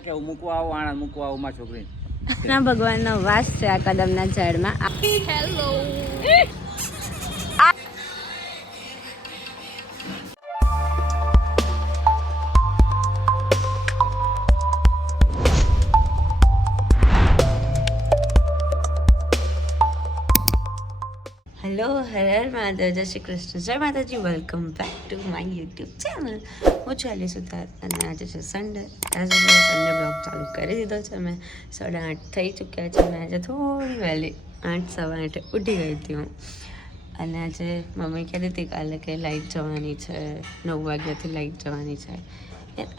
કે મૂકવા આવો આણંદ મૂકવા આવો મારી છોકરી કૃષ્ણ ભગવાનનો વાસ છે આ કદમના ઝાડમાં. હેલો. હેલો હર મહાદેવ, જય શ્રી કૃષ્ણ, જય માતાજી. Welcome back to my YouTube channel. હું છું અલી સુતાર અને આજે છે સન્ડે. આજે મેં સન્ડે બ્લોગ ચાલુ કરી દીધો છે. મેં 8:30 થઈ ચૂક્યા છે અને આજે થોડી વહેલી 8:15 ઉઠી ગઈ હતી હું. અને આજે મમ્મી કહેતી હતી કાલે કે લાઇટ જવાની છે, 9 વાગ્યાથી લાઇટ જવાની છે.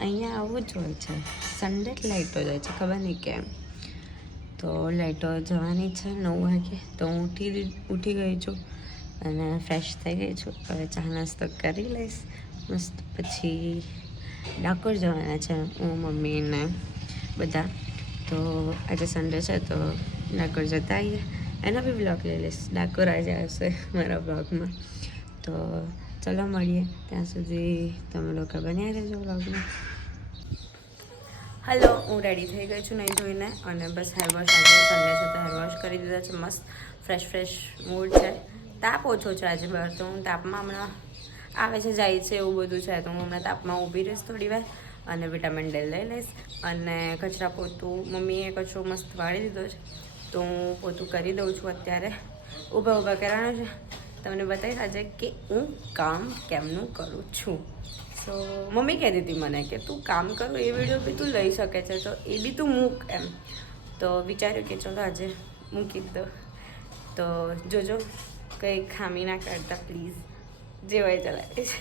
અહીંયા આવું જ હોય છે, સન્ડે લાઇટો જાય છે, ખબર નહીં કેમ. તો લાઇટો જવાની છે 9 વાગે. તો હું ઉઠી ગઈ છું અને ફ્રેશ થઈ ગઈ છું. હવે ચા નાસ્તો કરી લઈશ મસ્ત. પછી ડાકોર જવાના છે હું, મમ્મી ને બધા. તો આજે સન્ડે છે તો ડાકોર જતા આવીએ. એનો બી બ્લોગ લઈ લઈશ. ડાકોર આજે આવશે મારા બ્લોગમાં. તો ચલો મળીએ, ત્યાં સુધી તમે લોકો બન્યા રહેજો બ્લોગમાં. હલો, હું રેડી થઈ ગઈ છું નહીં ધોઈને અને બસ હેરવોશ. આજે સન્ડે છે તો હેરવોશ કરી દીધા છે. મસ્ત ફ્રેશ મૂડ છે. તાપ ઓછો છે આજે બહાર, તો હું તાપમાં હમણાં આવે છે જાય છે એવું બધું છે. તો હું હમણાં તાપમાં ઊભી રહીશ થોડી વાર અને વિટામિન ડી લઈ લઈશ. અને કચરા પોતું મમ્મીએ કચરો મસ્ત વાળી દીધો છે તો હું પોતું કરી દઉં છું. અત્યારે ઊભા કરવાનું છે. તમને બતાવીશ આજે કે હું કામ કેમનું કરું છું. તો મમ્મી કહેતી હતી મને કે તું કામ કરું એ વિડીયો બી તું લઈ શકે છે, તો એ બી તું મૂક એમ. તો વિચાર્યું કે ચલો આજે મૂકી દો. તો જોજો કંઈ ખામી ના કરતા પ્લીઝ, જે હોય ચલાવે છે.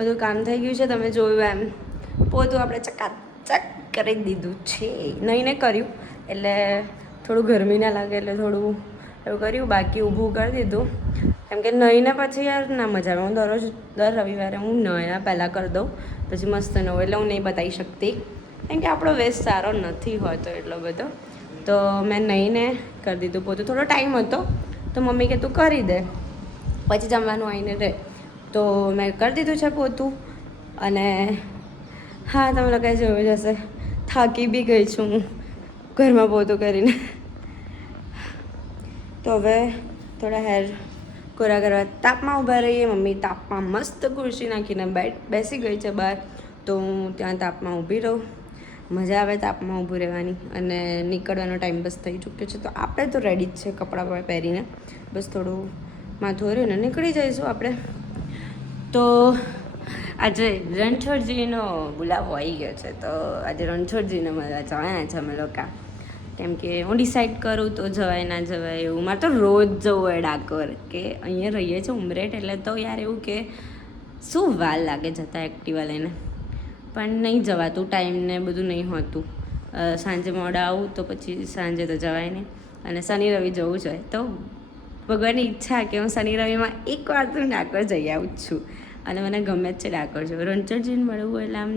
બધું કામ થઈ ગયું છે, તમે જોયું એમ પોતું આપણે ચકાચક કરી દીધું છે. નહીં કર્યું એટલે થોડું ગરમી ના લાગે એટલે થોડું એવું કર્યું, બાકી ઊભું કરી દીધું. કેમ કે નહીંને પછી યાર ના મજા આવે. હું દર રવિવારે હું નહીના પહેલાં કરી દઉં, પછી મસ્ત નવું એટલે હું નહીં બતાવી શકતી, કેમ કે આપણો વેસ્ટ સારો નથી હોતો એટલો બધો. તો મેં નહીંને કરી દીધું પોતું. થોડો ટાઈમ હતો તો મમ્મી કે તું કરી દે, પછી જમવાનું આવીને રહે. તો મેં કરી દીધું છે પોતું. અને હા, તમે લોકોએ જોયું જ હશે, થાકી બી ગઈ છું હું ઘરમાં પોતું કરીને. તો હવે થોડા હેર કોરા કરવા તાપમાં ઊભા રહીએ. મમ્મી તાપમાં મસ્ત ખુરશી નાખીને બેસી ગઈ છે બહાર, તો હું ત્યાં તાપમાં ઊભી રહું. મજા આવે તાપમાં ઊભું રહેવાની. અને નીકળવાનો ટાઈમ બસ થઈ ચૂક્યો છે, તો આપણે તો રેડી જ છે કપડાં પહેરીને. બસ થોડું માથું ઓર્યું ને નીકળી જઈશું આપણે. તો આજે રણછોડજીનો બોલાવો આવી ગયો છે, તો આજે રણછોડજીને મળવા જવાના છે અમે લોકો. કેમ કે હું ડિસાઈડ કરું તો જવાય ના જવાય એવું. મારે તો રોજ જવું હોય ડાકોર, કે અહીંયા રહીએ છીએ ઉમરેઠ એટલે તો યાર એવું કે શું વાર લાગે જતાં એક્ટિવા લઈને, પણ નહીં જવાતું. ટાઈમને બધું નહીં હોતું. સાંજે મોડા આવું તો પછી સાંજે તો જવાય નહીં. અને શનિ રવિ જવું જોઈએ, તો ભગવાનની ઈચ્છા કે હું શનિ રવિમાં એકવાર તો ડાકોર જઈ આવું જ છું. અને મને ગમે જ છે ડાકોર જવું. રણછોડજીને મળવું એટલે આમ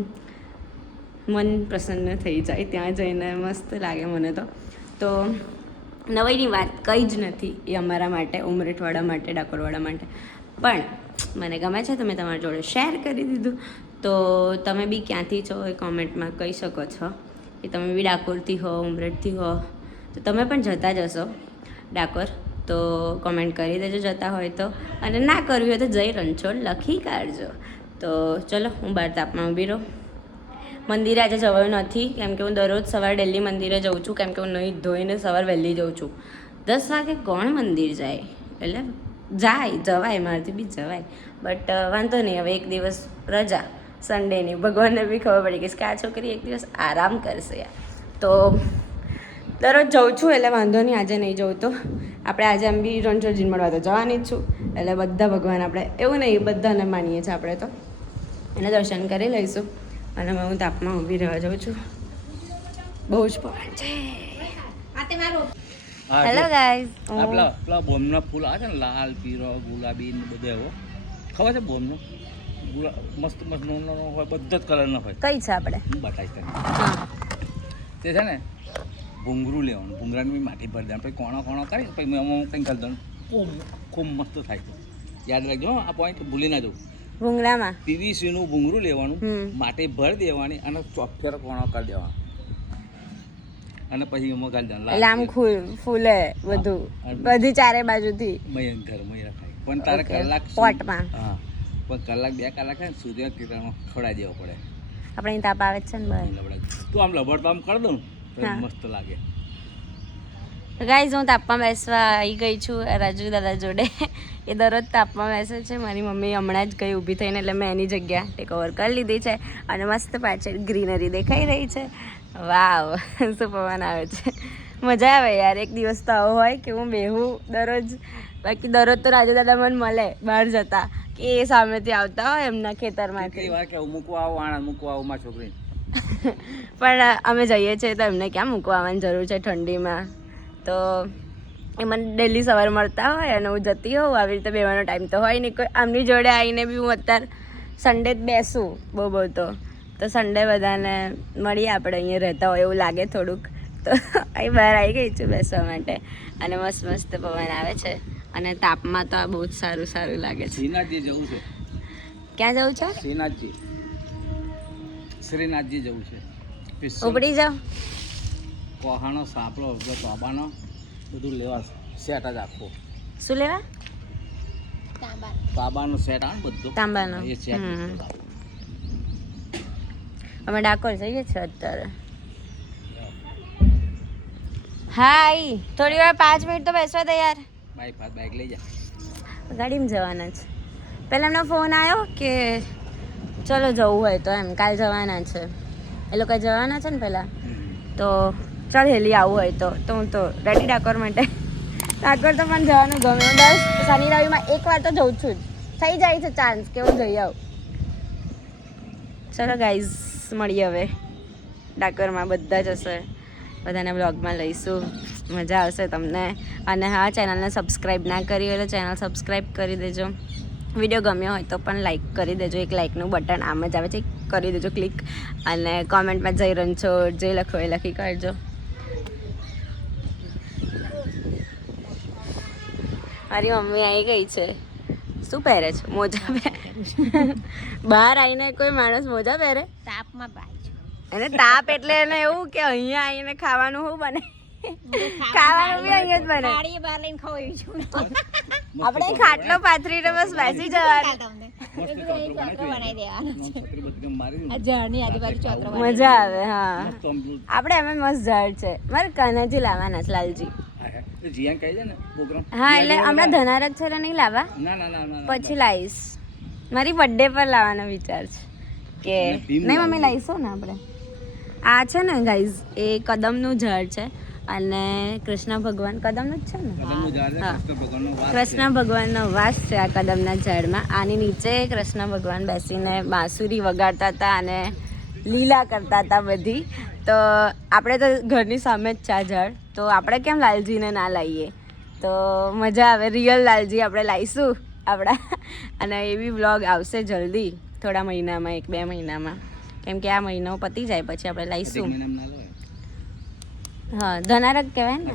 મન પ્રસન્ન થઈ જાય. ત્યાં જઈને મસ્ત લાગે મને તો નવાઈની વાત કંઈ જ નથી એ અમારા માટે, ઉમરેઠવાળા માટે, ડાકોરવાળા માટે. પણ મને ગમે છે તો મેં તમારા જોડે શેર કરી દીધું. તો તમે બી ક્યાંથી છો એ કોમેન્ટમાં કહી શકો છો, કે તમે બી ડાકોરથી હો, ઉમરેઠથી હો, તો તમે પણ જતા જ હશો ડાકોર. તો કોમેન્ટ કરી દેજો જતા હોય તો, અને ના કરવી હોય તો જય રણછોડ લખી કાઢજો. તો ચલો, હું બહાર તાપમાં ઊભી રહું. મંદિરે આજે જવાયું નથી, કેમ કે હું દરરોજ સવારે ડેલી મંદિરે જાઉં છું, કેમ કે હું નહીં ધોઈને સવારે વહેલી જાઉં છું. 10 વાગે કોણ મંદિર જાય? એટલે જવાય, મારાથી બી જવાય, બટ વાંધો નહીં. હવે એક દિવસ રજા સન્ડેની, ભગવાનને બી ખબર પડી ગઈ કે આ છોકરી એક દિવસ આરામ કરશે યાર. તો દરરોજ જાઉં છું એટલે વાંધો નહીં. આજે નહીં જવું તો આપણે આજે એમ બી રણછોડજીને મળવા તો જવાની જ છું. એટલે બધા ભગવાન આપણે એવું નહીં, બધાને માનીએ છીએ આપણે, તો એને દર્શન કરી લઈશું. અને હું તાપમાં ઊભી રહેવા જાઉં છું. બહુ જ પવન છે. હેલો ગાઈઝ, પેલા બોમના ફૂલ આવે છે ને, લાલ, પીળો, ગુલાબી ને બધું એવો ખબર છે? બોમનો મસ્ત મસ્ત નાનો હોય, બધા જ કલરના હોય. કઈ છે આપણે? હું બતાવીશ તને. તે છે ને ભૂંગરું લેવાનું, ભૂંગરાની માટી ભરી દેવાનું, પછી કોણો કરી પછી એમાં કંઈ કરી દેવાનું. ખૂબ મસ્ત થાય છે. યાદ રાખજો આ પોઈન્ટ, ભૂલી ના જવું. ભૂંગળામાં પીવીસીનું ભૂંગરું લેવાનું, માટી ભરી દેવાની અને ચોફેર કોણો કરી દેવાનો, અને પછી એમાં ગાળી દેવાનું. એટલે આમ ફૂલે બધું, બધી ચારે બાજુથી ઘરમાં રખાય. પણ તારે કલાક પોટમાં, હા, પણ કલાક 2 કલાક છે ને સૂર્ય કિરણમાં ખવડાવી દેવો પડે. આપણે તાપ આવે છે ને બહાર. તું આમ લબડ તો આમ કરી દઉં તો મસ્ત લાગે. ગાઈઝ, હું તાપમાં બેસવા આવી ગઈ છું રાજુ દાદા જોડે. એ દરરોજ તાપમાં બેસે છે. મારી મમ્મી હમણાં જ ગઈ ઊભી થઈને, એટલે મેં એની જગ્યા ટેક ઓવર કરી લીધી છે. અને મસ્ત પાછળ ગ્રીનરી દેખાઈ રહી છે. વાવ, શું પવન આવે છે, મજા આવે યાર. એક દિવસ તો આવો હોય કે હું બેહું દરરોજ. બાકી દરરોજ તો રાજુ દાદા મને મળે બહાર જતા, કે એ સામેથી આવતા હોય એમના ખેતરમાંથી. વાર કે મૂકવા આવું આણંદ, મૂકવા આવું મારી છોકરીને. પણ અમે જઈએ છીએ તો એમને ક્યાં મૂકવા આવવાની જરૂર છે ઠંડીમાં. તો એ મને ડેલી સવારે મળતા હોય અને હું જતી હોઉં. આવી રીતે બેવાનો ટાઈમ તો હોય નહીં કોઈ. આમની જોડે આવીને બી હું અત્યારે સન્ડે જ બેસું બહુ તો સન્ડે બધાને મળીએ આપણે. અહીંયા રહેતા હોય એવું લાગે થોડુંક, તો અહીં બહાર આવી ગઈ છું બેસવા માટે. અને મસ્ત મસ્ત પવન આવે છે. અને તાપમાં તો આ બહુ જ સારું લાગે છે. શ્રીનાથજી જવું છે. ક્યાં જવું છે? શ્રીનાથજી જવું છે. ઉપડી જાઓ. કોહાનો સાપડો, બાબાનો બધું લેવા સેટ જ આખો. શું લેવા? બાબાનો સેટ આવે બધું, તાંબાનો. એ સેટ. અમે ડાકોર જઈએ છીએ અત્યારે. હાય, થોડી વાર 5 મિનિટ તો બેસવા દે યાર. બાઈક લઈ જા. ગાડીમાં જવાના છે. પહેલાં એમનો ફોન આવ્યો કે ચલો જવું હોય તો, એમ કાલ જવાના છે એ લોકો. જવાના છે ને પહેલાં, તો ચાલ હેલી આવવું હોય તો હું તો રેડી ડાકોર માટે. ડાકોર તો મને જવાનું ગમે. હું 10 શનિ રવિમાં એકવાર તો જઉં છું જ. થઈ જાય છે ચાન્સ કે હું જઈ આવું. ચલો ગાઈઝ મળીએ હવે ડાકોરમાં બધા જ હશે, બધાને બ્લોગમાં લઈશું, મજા આવશે તમને. અને હા, ચેનલને સબસ્ક્રાઈબ ના કરી હોય તો ચેનલ સબસ્ક્રાઈબ કરી દેજો. વિડીયો ગમ્યો હોય તો પણ લાઈક કરી દેજો, એક લાઈકનું બટન આમ જ આવે છે, કરી દેજો ક્લિક. અને કોમેન્ટમાં જય રણછોડ જે લખો એ લખી કાઢજો. મારી મમ્મી આવી ગઈ છે. શું પહેરે છે? મોજા પહેરે. બહાર આવીને કોઈ માણસ મોજા પહેરે? તાપમાં ભાઈ એને તાપ એટલે એને એવું કે અહીંયા આવીને ખાવાનું શું બને? ખાવાનું બી અહીંયા જ બને. થાળી બહાર લઈને ખવાયું છું આપણે ખાટલો પાથરીને બસ બેસી જવાનું. તમને ચોતરો બનાવી દેવાનો આ ઝાડની આજુબાજુ ચોતરો મજા આવે. હા, આપણે એમ મસ્ત ઝાડ છે. મારે કાનાજી લાવવાના છે, લાલજી. જીયાન કહી દે ને પ્રોગ્રામ. હા, એટલે હમણાં ધનારક છે નહીં લાવવા, ના ના ના ના પછી લાવીશ. મારી બર્થડે પર લાવવાનો વિચાર છે કે નહીં મમ્મી, લાવીશું ને આપણે. આ છે ને ગાઈઝ, એ કદમનું ઝાડ છે અને કૃષ્ણ ભગવાન કદમનું જ છે ને. હા, કૃષ્ણ ભગવાનનો વાસ છે આ કદમના ઝાડમાં. આની નીચે કૃષ્ણ ભગવાન બેસીને બાંસુરી વગાડતા હતા અને લીલા કરતા હતા બધી. તો આપણે તો ઘરની સામે જ છે આ ઝાડ, તો આપણે કેમ લાલજીને ના લાવીએ? તો મજા આવે. રિયલ લાલજી આપણે લાવીશું આપણા. અને એ બી વ્લોગ આવશે જલ્દી, થોડા મહિનામાં, 1-2 મહિનામાં, કેમ કે આ મહિનો પતી જાય પછી આપણે લાવીશું. હા, ધનારક કહેવાય ને,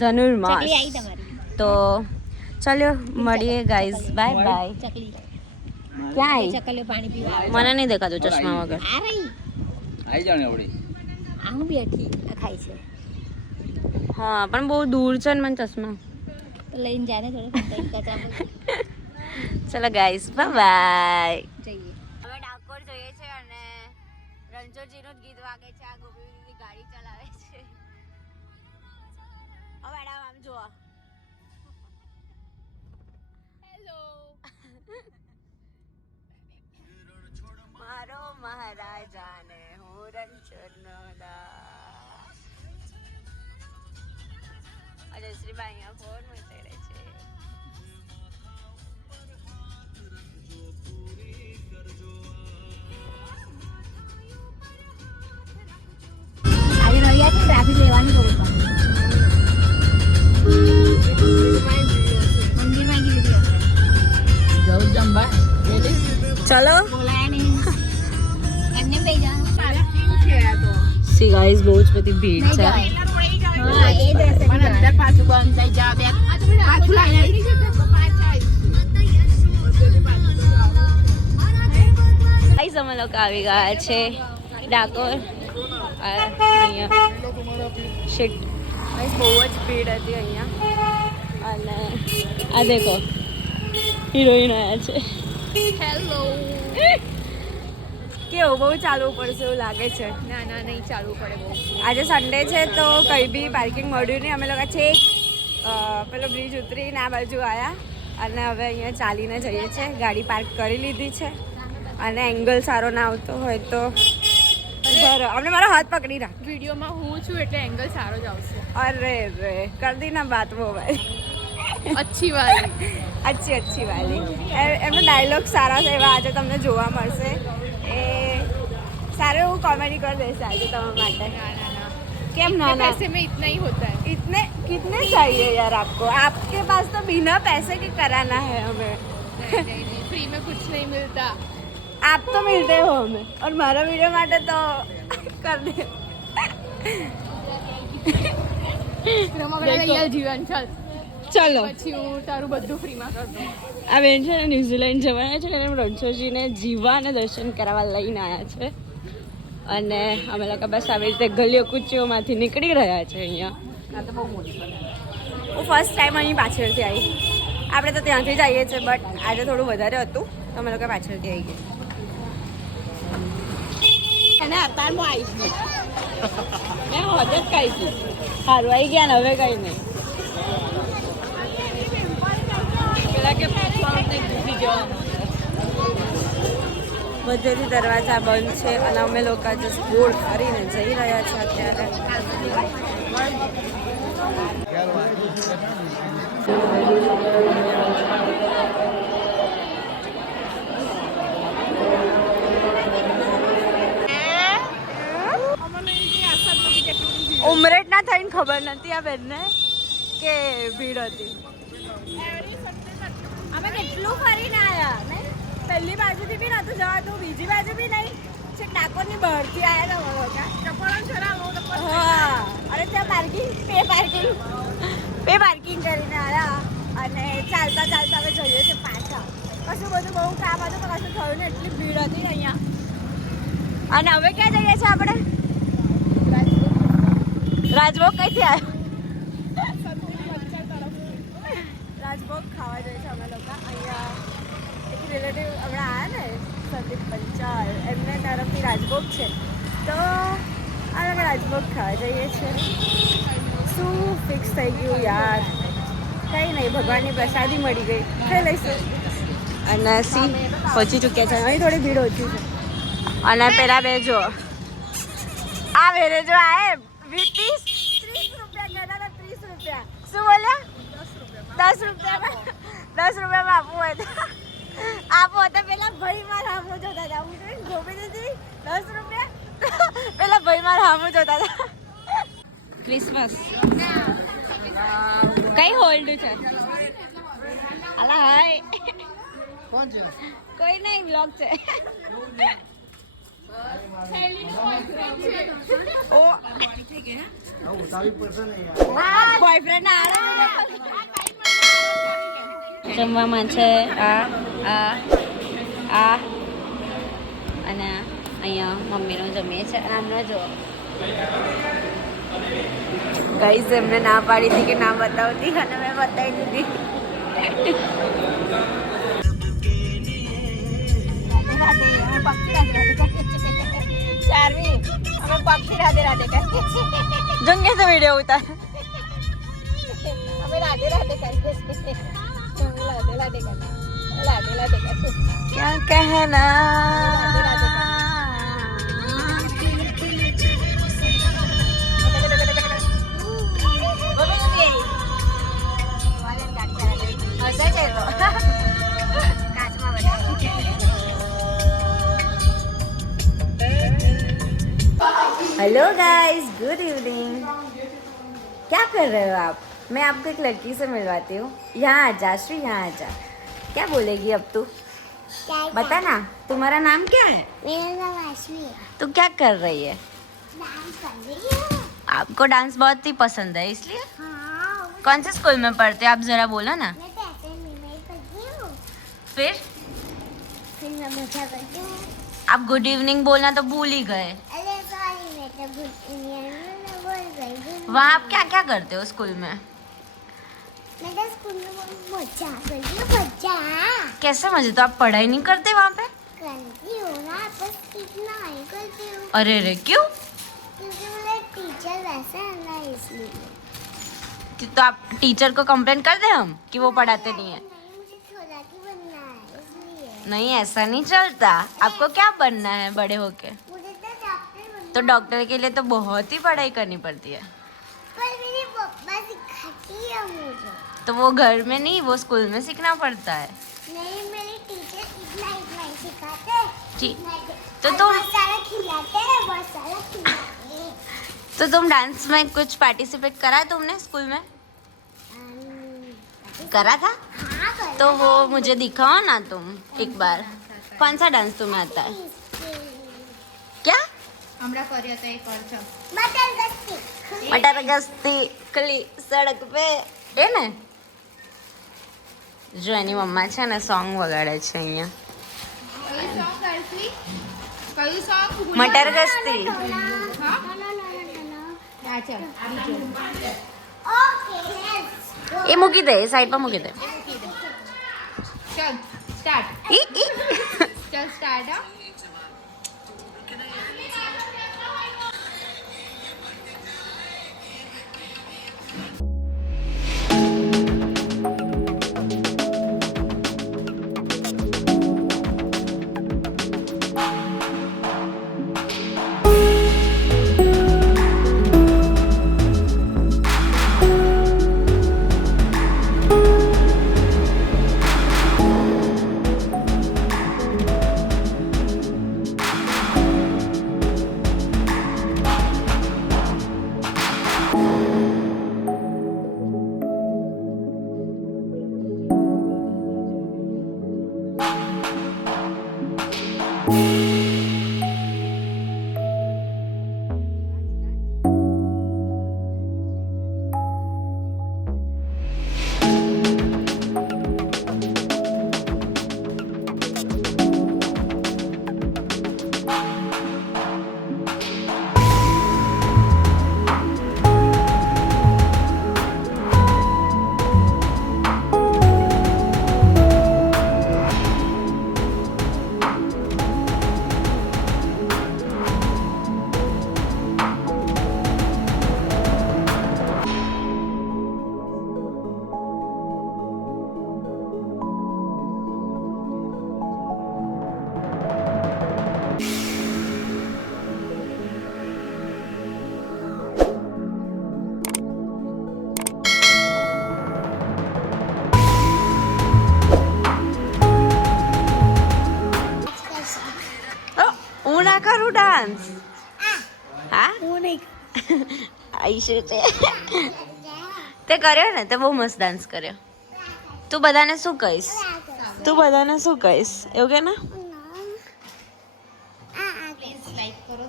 ધનુર્માસ. તો ચલો મળીએ ગાઈઝ, બાય બાય. ક્યાં આવી? ચકલીઓ પાણી પીવા મને નહીં દેખાતું ચશ્મા વગર. આ રહી આવી જાવ ને આવડી. આવું બેઠી આ ખાય છે હા, પણ બહુ દૂર છે ને મને ચશ્મા. તો લઈને જાય ને થોડું ચલો ગાઈઝ, બાય. જઈએ. હવે ડાકોર જઈએ છે અને રણછોડજીનું જ ગીત વાગે છે. આ ગોપી દીદી ગાડી ચલાવે છે. ઓ મેડમ, આમ જુઓ. હેલો. મારો મહારાજાને હું રણછોડનો દાસ. અજય શ્રીબાઈ અહીંયા ફોન મૂકી રહે છે. આજે રવિવાર છે, ટ્રાફિક લેવાની બહુ છે. મંદિરમાં ગઈ હતી જવું જમવા ચલો. બોલાયા નહીં એમને લઈ જવાનું સી ગાઈઝ, બહુ જ બધી ભીડ છે. હા, એ જ હશે. પણ અંદર પાછું બંધ થઈ જાવ બે પાછું લાઈને ગાઈઝ, અમે લોકો આવી ગયા છે ડાકોર. અહીંયા શિટ ગાઈઝ, બહુ જ ભીડ હતી અહીંયા. અને આ દેખો, હિરોઈન આવ્યા છે. હેલો. કેવું, બહુ ચાલવું પડશે એવું લાગે છે. ના ના, નહીં ચાલવું પડે બહુ. આજે સન્ડે છે તો કંઈ બી પાર્કિંગ મળ્યું નહીં. અમે લોકો છેક પેલો બ્રિજ ઉતરીને આ બાજુ આવ્યા અને હવે અહીંયા ચાલીને જઈએ છીએ. ગાડી પાર્ક કરી લીધી છે અને એંગલ સારો ના આવતો હોય તો બરો અમને મારો હાથ પકડી રાખ. વિડીયોમાં હું છું એટલે એંગલ સારો જ આવશે. અરે રે, કર દી ના બાત મોબાઈલ. અચ્છી વાલી. અચ્છી વાલી. એમનો ડાયલોગ સારા છે, એવા આજે તમને જોવા મળશે. એ સારું એવું કોમેડી કરી દેશે આજે તમારા માટે. કેમ ના ના, पैसे में इतना ही होता है. इतने कितने चाहिए यार आपको? आपके पास तो बिना पैसे के कराना है हमें. नहीं, फ्री में कुछ नहीं मिलता. आप तो मिलते हो हमें और मारा वीडियो માટે તો कर दे. જીવન ચાલ. ચલો, પછી હું તારું બધું ફ્રીમાં કરી દઉં. આ બેન છે ને ન્યુઝીલેન્ડ જવાના છે અને રણછોડજીને જીવા અને દર્શન કરાવવા લઈને આવ્યા છે. અને અમે લોકો બસ આવી રીતે ગલીઓ કૂચીઓમાંથી નીકળી રહ્યા છે અહીંયા. હું ફર્સ્ટ ટાઈમ અહીં પાછળથી આવી. આપણે તો ત્યાંથી જ આવીએ છીએ, બટ આજે થોડું વધારે હતું તો અમે લોકો પાછળથી આવી ગયા. અને અત્યારમાં આવીશ મેં હોજ જ કહી હતી. સારું આવી ગયા ને, હવે કંઈ નહીં. પેલા કે ઘૂસી જવાનું. બધેથી દરવાજા બંધ છે અને અમે લોકો જસ્ટ બોર્ડ ફરીને જઈ રહ્યા છે અત્યારે. ઉમરેઠના થઈને ખબર નથી આ બેનને કે ભીડ હતી. અમે કેટલું ફરીને આવ્યા ને, પહેલી બાજુથી બી નતું જવાતું, બીજી બાજુ બી નહીં, છેક ડાકોરની બહારથી આવ્યા હતા. હા, અને ત્યાં પાર્કિંગ કરીને આવ્યા અને ચાલતા ચાલતા હવે જોઈએ છે પાછા. કશું બધું બહુ કામ હતું પણ કશું થયું ને, એટલી ભીડ હતી અહીંયા. અને હવે ક્યાં જઈએ છીએ આપણે? રાજભોગ કઈથી આવ્યો? રાજભોગ ખાવા જઈએ છીએ અમે લોકો. અહીંયા એક રિલેટિવ હમણાં આવ્યા ને, સંદીપ પંચાલ, એમને તરફથી રાજભોગ છે, તો અમે રાજભોગ ખાવા જઈએ છીએ. શું ફિક્સ થઈ ગયું યાર, કંઈ નહીં, ભગવાનની પ્રસાદી મળી ગઈ, ખાઈ લઈશું. અને સી પહોંચી ચૂક્યા છે, અહીં થોડી ભીડ ઓછી છે. અને પેલા બે જો આ વેરે જો આ 30 રૂપિયા કહેતા હતા, 30 રૂપિયા. શું બોલ્યા? 10 રૂપિયામાં 10 રૂપિયામાં આપવું હોય તો આપો. તો પેલા ભાઈ મારા હામું જોતા હતા, હું જોઈને ગોપી દીધી 10 રૂપિયા. પેલા ભાઈ મારા હામું જોતા હતા. ક્રિસમસ કઈ હોલ્ડ છે? અલા હાય, કોણ છે? કોઈ નહીં, બ્લોગ છે. ઓ બોયફ્રેન્ડ જમવામાં છે આ અને અહીંયા મમ્મીનું જમીએ છે. અને અમને જો ગાઈઝ એમને ના પાડી હતી કે ના બતાવતી, અને મેં બતાવી દીધી. જંગે તો વિડીયો ઉતાર. ક્યાં કહેના हेलो गाइस, गुड इवनिंग. क्या कर रहे हो आप? मैं आपको एक लड़की से मिलवाती हूँ. यहाँ आ जा श्री, यहाँ आ जा. क्या बोलेगी अब तू? बता ना, तुम्हारा नाम क्या है? मेरा नाम आशवी है. तू क्या कर रही है? डांस कर रही हूँ. आपको डांस बहुत ही पसंद है, इसलिए? हाँ, कौन से स्कूल में पढ़ते हो आप, जरा बोलो ना. मैं तो ऐसे नहीं करती हूँ. फिर मैं मजा करती हूँ. आप गुड इवनिंग बोलना तो भूल ही गए. अरे सॉरी, मैं तो गुड इंडियन में बोल गई. वहाँ आप क्या क्या करते हो स्कूल में? मैं तो स्कूल में मजा करती हूँ. मजा कैसे मजे? तो आप पढ़ाई नहीं करते वहाँ पे? करती हूँ ना, बस इतना नहीं करती हूँ अरे रे, क्यों? क्योंकि मेरा टीचर वैसा है ना, इसलिए. तो आप टीचर को कंप्लेन कर दे हम कि वो पढ़ाते नहीं है? नहीं, मुझे छोलाकी बनना है, इसलिए. नहीं, ऐसा नहीं चलता. आपको क्या बनना है बड़े होके? मुझे तो डॉक्टर बनना. तो डॉक्टर के लिए तो बहुत ही पढ़ाई करनी पड़ती है. पर मेरी पप्पा सिखाती है मुझे. तो वो घर में नहीं, वो स्कूल में सीखना पड़ता है. नहीं, मेरे टीचर इतना इतना ही सिखाते हैं. ठीक. तो तो तुम बहुत सारा खिलाते हैं, बहुत सारा खिलाते हैं. तो तुम डांस में कुछ पार्टिसिपेट करा है तुमने स्कूल में? करा था? हाँ, कर तो वो मुझे दिखाओ ना तुम एक बार. कौन सा डांस तुम्हें आता है? क्या? હમણાં કર્યો તો એક વર્ષ बटर गस्ती. मटर गस्ती खली सड़क पे એ ને જો એની મમ્મા છે ને સોંગ વગાડે છે અહીંયા. કયું સોંગ કરશી? કયું સોંગ? મટર ગસ્તી. હા ચાલ બીજું ओके, लेट्स गो. એ મૂકી દે, એ સાઈડ પર મૂકી દે. ચાલ સ્ટાર્ટ. ઈ ઈ ચાલ સ્ટાર્ટ. હા ડાન્સ હા આઈશું છે તે કર્યો ને તે બહુ મસ્ત ડાન્સ કર્યો તું બધાને શું કહીશ એવું કે ના પ્લીઝ લાઈક કરો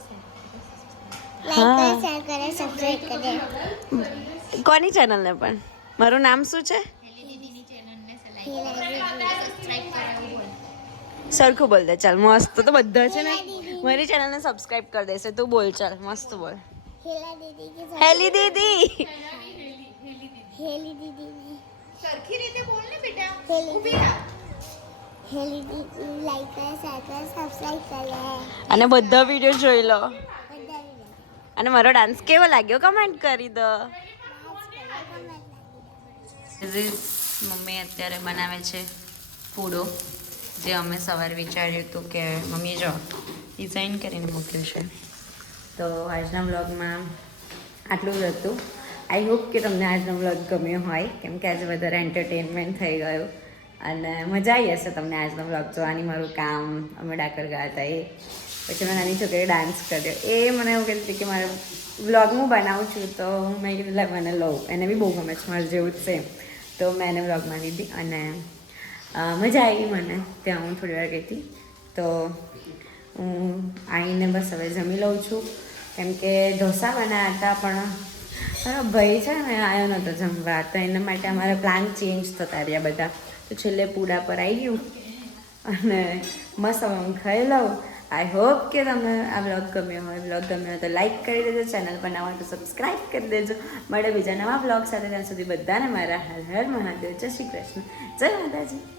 કોની ચેનલ ને પણ મારું નામ શું છે દીદીની ચેનલને સબસ્ક્રાઇબ કરાવવું બોલ સરખું બોલ દે ચાલ મસ્ત તો બધા છે ને મારી ચેનલને સબસ્ક્રાઇબ કરી દેશે તું બોલ ચાલ મસ્ત બોલ હેલી દીદી સરખી રીતે બોલ ને બેટા ઊભી રાખ અને બધા વિડીયો જોઈ લો અને મારો ડાન્સ કેવો લાગ્યો કમેન્ટ કરી દો મમ્મી અત્યારે બનાવે છે પૂડો જે અમે સવારે વિચાર્યું હતું કે મમ્મી જો ડિઝાઇન કરીને મૂક્યું છે તો આજના બ્લોગમાં આટલું જ હતું આઈ હોપ કે તમને આજનો બ્લોગ ગમ્યો હોય કેમ કે આજે વધારે એન્ટરટેનમેન્ટ થઈ ગયું અને મજા આવી હશે તમને આજનો બ્લોગ જોવાની મારું કામ અમે ડાકર ગયા હતા એ પછી મેં નાની છોકરીએ ડાન્સ કર્યો એ મને એવું કહેતી હતી કે મારે બ્લોગ હું બનાવું છું તો મેં કીધું લે મને લઉં એને બી બહુ ગમે છે મારે જેવું જ સેમ તો મેં એને બ્લોગમાં લીધી અને મજા આવી મને ત્યાં હું થોડી વાર ગઈ હતી તો હું આવીને બસ હવે જમી લઉં છું કેમ કે ઢોસા બનાવ્યા હતા પણ મારો ભાઈ છે ને આવ્યો નહોતો જમવા તો એના માટે અમારા પ્લાન ચેન્જ થતા રહ્યા બધા તો છેલ્લે પૂડા પર આવી ગયું અને મસ્ત હવે હું ખાઈ લઉં આઈ હોપ કે તમને આ બ્લોગ ગમ્યો હોય તો લાઈક કરી દેજો ચેનલ પર નવા હોય તો સબસ્ક્રાઈબ કરી દેજો મળે બીજા નવા બ્લોગ સાથે ત્યાં સુધી બધાને મારા હર હર મહાદેવ જય શ્રી કૃષ્ણ જય માતાજી